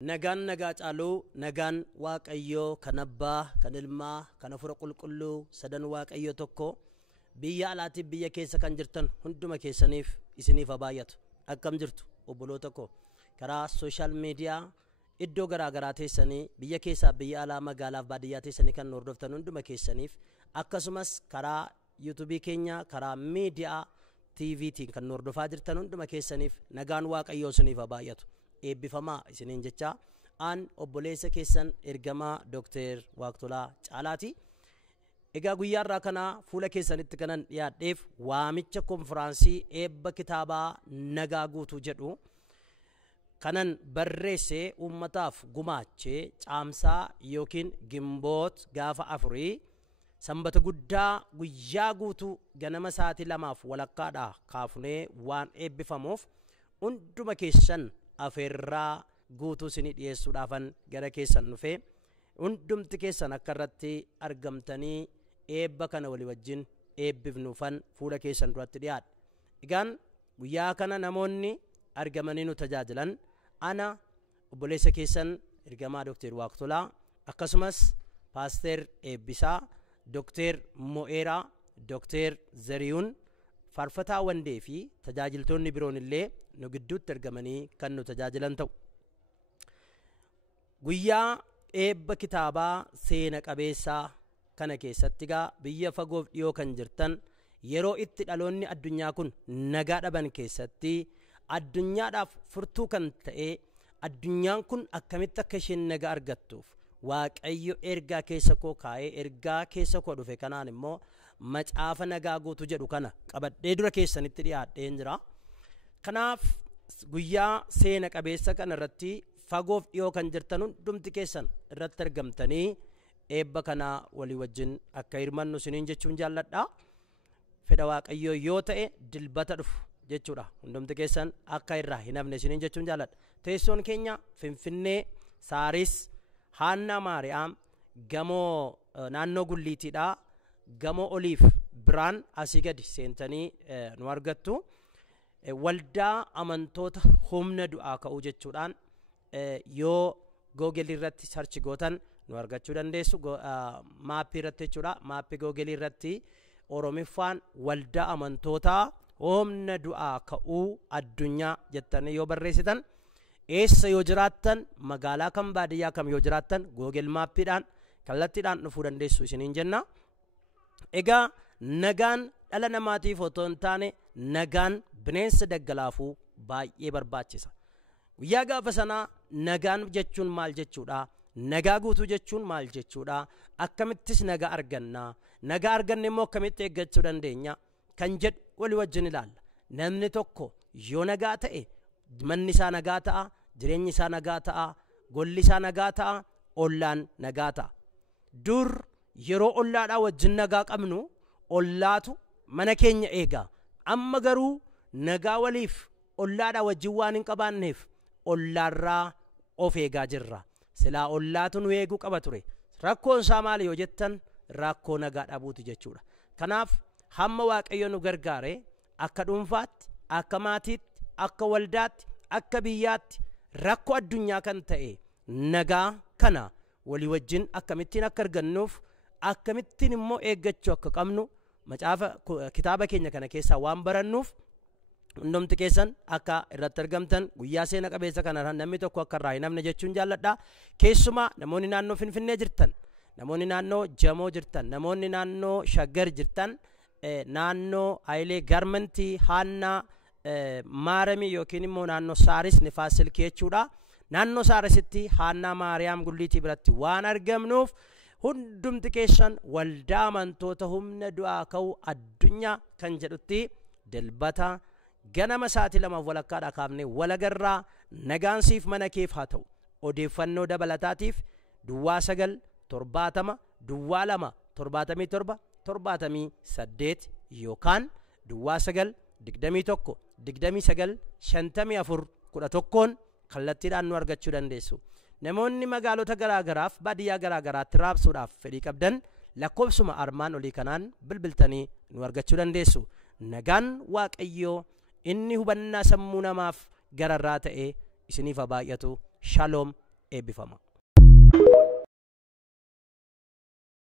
Nagaan nagaa caaluu nagaan waaqayyoo kan abbaa kan ilmaa kan afura qulqulluu sadan waaqayyoo tokko biyya alaatiif biyya keessa kan jirtan hunduma keessaniif isiniif baay'atu akkam jirtu obboloota ko karaa social media iddoo garaa teessanii biyya keessaa biyya alaa magaalaaf baadiyyaa teessanii kan hordoftan hunduma keessaniif akkasumas karaa YouTube keenya karaa media TV tiin kan hordofaa jirtan hunduma keessaniif nagaan waaqayyoo isiniif baay'atu eebbifamaa isiniin jecha an obboleessa keessan ergamaa Dr. Waaqtolaa Caalaati. Egaa guyyaa irraa kana fuula keessanitti kanan dhiyaadheef waamicha konfiraansii eebba kitaabaa nagaa guutuu jedhu kanan barreessee ummataaf gumaachee caamsaa yookiin gimboot gaafa afurii sanbata guddaa guyyaa guutuu ganama sa'aatii 2 walakkaadhaa kaafnee waan eebbifamuuf hunduma keessan afeerraa guutuu isinii dhiyeessuudhaafan gara keessan dhufee hundumti keessan akka irratti argamtanii eebba kana walii wajjin eebbifnuufan fuula keessan duratti dhiyaadhe. Egaan guyyaa kana namoonni argamanii nu tajaajilan ana obboleessa keessan ergamaa Dr. Waaqtolaa akkasumas Paaster Eebbisaa, Dr. Mo'eeraa, Dr. Zariyuun faarfataa wandee fi tajaajiltoonni biroon illee nu gidduutti argamanii kan nu tajaajilan ta'u. Guyyaa eebba kitaabaa seena qabeessaa kana keessatti gaa biyya fagoof dhiyoo kan jirtan yeroo itti dhaloonni addunyaa kun nagaa dhaban keessatti addunyaadhaaf furtuu kan ta'e addunyaan kun akkamitti akka isheen nagaa argattuuf waaqayyo ergaa keessa koo kaa'ee ergaa keessa koo dhufe kanaan immoo macaafa nagaa guutuu jedhu kana qabadhee dura keessanitti dhiyaadheen jira. Kanaaf guyyaa seena qabeessa kana irratti fagoof dhiyoo kan jirtan hundumti keessan irratti argamtanii eebba kana walii wajjin akka hirmannu isiniin jechuun jaalladha. Fedha waaqayyoo yoo ta'e dilbata dhufu jechuudha. Hundumti keessan akka irraa hin hafne isiniin jechuun jaalladha. Teessoon keenya Finfinnee Saaris Haannaa Maariyaam gamoo naannoo Gulliitiidha. Gamoo Oliif Biraan asii gadi seentanii nu argattu. Waldaa amantoota humna du'aa ka'uu jechuudhaan yoo Google irratti search gootan nu argachuu dandeessu. Maappii irratti jechuudha. Maappii Google irratti Oromiffaan waldaa amantoota humna du'aa ka'uu addunyaa jettanii yoo barreessitan eessa yoo jiraattan magaalaa kam baadiyyaa kam yoo jiraattan Google maappiidhaan kallattiidhaan dhufuu dandeessu isiniin jenna. Egaa nagaan dhala namaatiif otoo hin taane nagaan bineensa daggalaafuu baay'ee barbaachisa. Guyyaa gaafa sanaa nagaan jechuun maal jechuudha? Nagaa guutuu jechuun maal jechuudha? Akkamittis nagaa argannaa? Nagaa arganne immoo akkamitti eeggachuu dandeenya? Kan jedhu walii wajjin ilaalla. Namni tokko yoo nagaa ta'e manni isaa nagaa ta'a, jireenyi isaa nagaa ta'a, golli isaa nagaa ta'a, ollaan nagaa ta'a. Dur yeroo ollaadhaa wajjin nagaa qabnu ollaatu mana keenya eega. Amma garuu nagaa waliif ollaadhaa wajjin waan hin qabaanneef ollaarraa of eegaa jirra. Silaa ollaatu nu eeguu qaba ture. Rakkoon isaa maali yoo jettan rakkoo nagaa dhabuuti jechuudha. Kanaaf hamma waaqayyo nu gargaare akka dhuunfaatti, akka maatiitti, akka waldaatti, akka biyyaatti rakkoo addunyaa kan ta'e nagaa kana walii wajjin akkamittiin akka argannuuf akkamittiin immoo eeggachuu akka qabnu macaafa kitaaba keenya kana keessaa waan barannuuf hundumti keessan akka irratti argamtan guyyaa seena qabeessa kana namni tokko akka irraa hin hafne jechuun jaalladha. Keessumaa namoonni naannoo Finfinnee jirtan, namoonni naannoo Jamoo jirtan, namoonni naannoo Shaggar jirtan, naannoo Hayilee Garmentii, Haannaa Maaramii yookiin immoo naannoo Saaris Nifaas Silkii jechuudha. Naannoo Saarisitti Haannaa Maariyaam Gulliitii biratti waan argamnuuf hundumti keessan waldaa amantoota humna du'aa ka'uu addunyaa kan jedhutti dilbata ganama sa'aatii 2 walakkaadhaa kaafnee walagarraa nagaan siif mana keef haa ta'u. Odeeffannoo dabalataatiif Duwwaa 9 70 Duwwaa 2 77 78 yookaan Duwwaa 9 21 29 54 11 kallattiidhaan nu argachuu dandeessu. Namoonni magaalota garaagaraaf baadiyyaa garaagaraatti raabsuudhaaf fedhii qabdan lakkoofsuma armaan olii kanaan bilbiltanii nu argachuu dandeessu. Nagaan waaqayyoo inni hubannaa sammuu namaaf gararraa ta'e isiniif baay'atu. Shalom eebbifama.